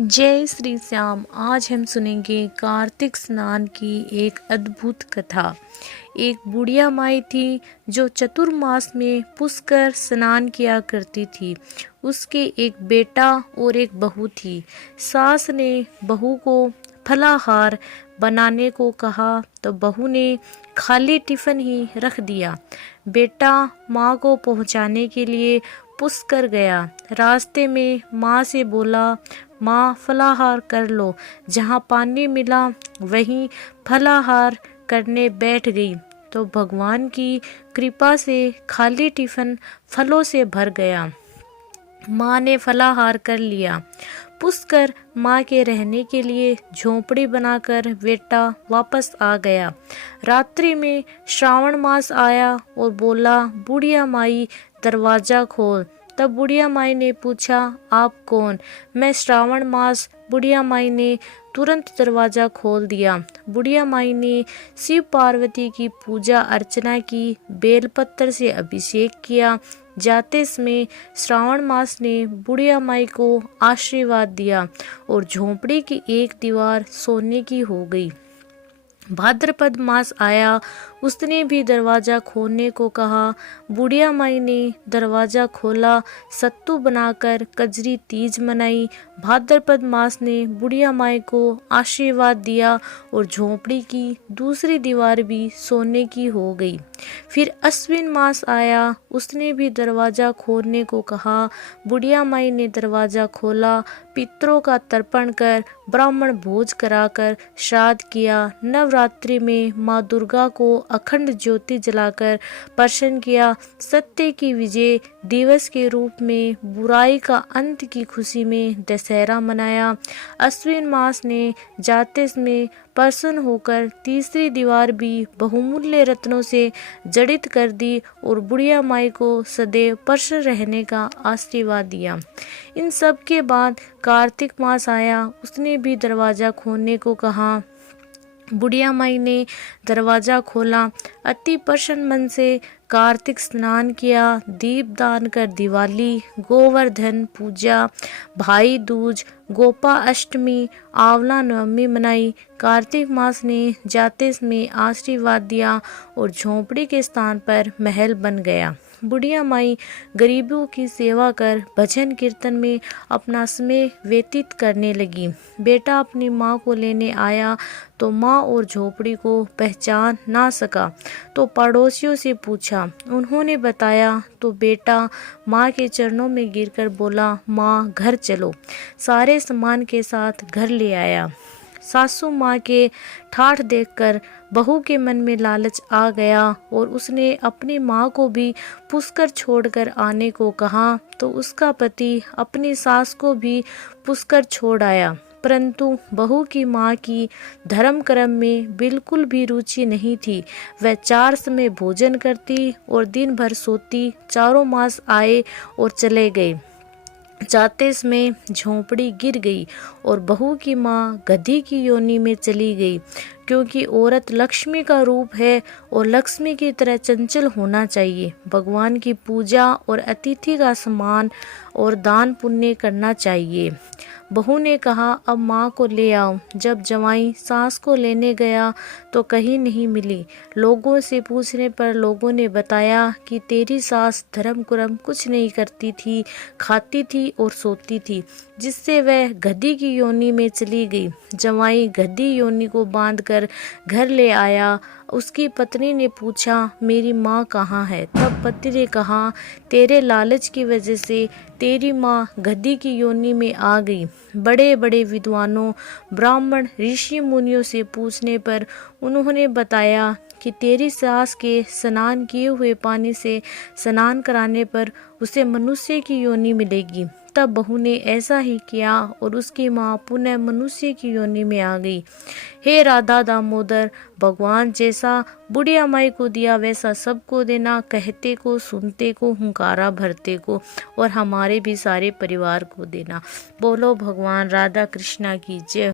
जय श्री श्याम। आज हम सुनेंगे कार्तिक स्नान की एक अद्भुत कथा। एक बुढ़िया माई थी जो चतुर्मास में पुष्कर स्नान किया करती थी। उसके एक बेटा और एक बहू थी। सास ने बहू को फलाहार बनाने को कहा तो बहू ने खाली टिफिन ही रख दिया। बेटा माँ को पहुँचाने के लिए पुष्कर गया। रास्ते में माँ से बोला, माँ फलाहार कर लो। जहाँ पानी मिला वहीं फलाहार करने बैठ गई तो भगवान की कृपा से खाली टिफिन फलों से भर गया। माँ ने फलाहार कर लिया। पुष्कर माँ के रहने के लिए झोंपड़ी बनाकर बेटा वापस आ गया। रात्रि में श्रावण मास आया और बोला, बुढ़िया माई दरवाजा खोल। तब बुढ़िया माई ने पूछा, आप कौन? मैं श्रावण मास। बुढ़िया माई ने तुरंत दरवाजा खोल दिया। बुढ़िया माई ने शिव पार्वती की पूजा अर्चना की, बेलपत्र से अभिषेक किया। जाते समय श्रावण मास ने बुढ़िया माई को आशीर्वाद दिया और झोंपड़ी की एक दीवार सोने की हो गई। भाद्रपद मास आया, उसने भी दरवाजा खोलने को कहा। बुढ़िया माई ने दरवाजा खोला, सत्तू बनाकर कजरी तीज मनाई। भाद्रपद मास ने बुढ़िया माई को आशीर्वाद दिया और झोंपड़ी की दूसरी दीवार भी सोने की हो गई। फिर अश्विन मास आया, उसने भी दरवाजा खोलने को कहा। बुढ़िया माई ने दरवाजा खोला, पितरों का तर्पण कर ब्राह्मण भोज कराकर श्राद्ध किया। नवरात्रि में माँ दुर्गा को अखंड ज्योति जलाकर प्रसन्न किया। सत्य की विजय दिवस के रूप में बुराई का अंत की खुशी में दशहरा मनाया। अश्विन मास ने जाते समय प्रसन्न होकर तीसरी दीवार भी बहुमूल्य रत्नों से जड़ित कर दी और बुढ़िया माई को सदैव प्रसन्न रहने का आशीर्वाद दिया। इन सब के बाद कार्तिक मास आया, उसने भी दरवाजा खोलने को कहा। बुढ़िया माई ने दरवाजा खोला, अति प्रसन्न मन से कार्तिक स्नान किया, दीप दान कर दिवाली, गोवर्धन पूजा, भाई दूज, गोपा अष्टमी, आंवला नवमी मनाई। कार्तिक मास ने जाते समय आशीर्वाद दिया और झोंपड़ी के स्थान पर महल बन गया। बुढ़िया माई गरीबों की सेवा कर भजन कीर्तन में अपना समय व्यतीत करने लगी। बेटा अपनी माँ को लेने आया तो माँ और झोपड़ी को पहचान ना सका तो पड़ोसियों से पूछा। उन्होंने बताया तो बेटा माँ के चरणों में गिरकर बोला, माँ घर चलो। सारे सामान के साथ घर ले आया। सासू माँ के ठाठ देखकर बहू के मन में लालच आ गया और उसने अपनी माँ को भी पुष्कर छोड़कर आने को कहा तो उसका पति अपनी सास को भी पुष्कर छोड़ आया। परंतु बहू की माँ की धर्म कर्म में बिल्कुल भी रुचि नहीं थी। वह 4 समय भोजन करती और दिन भर सोती। चारों मास आए और चले गए। जाते समय झोंपड़ी गिर गई और बहू की माँ गधी की योनि में चली गई, क्योंकि औरत लक्ष्मी का रूप है और लक्ष्मी की तरह चंचल होना चाहिए। भगवान की पूजा और अतिथि का सम्मान और दान पुण्य करना चाहिए। बहू ने कहा, अब माँ को ले आओ। जब जवाई सास को लेने गया तो कहीं नहीं मिली। लोगों से पूछने पर लोगों ने बताया कि तेरी सास धर्म कर्म कुछ नहीं करती थी, खाती थी और सोती थी, जिससे वह गधी की योनि में चली गई। जवाई गधी योनि को बांधकर घर ले आया। उसकी पत्नी ने पूछा, मेरी माँ कहाँ है? तब पति ने कहा, तेरे लालच की वजह से तेरी माँ गधी की योनि में आ गई। बड़े बड़े विद्वानों, ब्राह्मण, ऋषि मुनियों से पूछने पर उन्होंने बताया कि तेरी सास के स्नान किए हुए पानी से स्नान कराने पर उसे मनुष्य की योनि मिलेगी। तब बहू ने ऐसा ही किया और उसकी माँ पुनः मनुष्य की योनि में आ गई। हे राधा दामोदर, भगवान जैसा बुढ़िया माई को दिया वैसा सबको देना। कहते को, सुनते को, हुंकारा भरते को और हमारे भी सारे परिवार को देना। बोलो भगवान राधा कृष्णा की जय।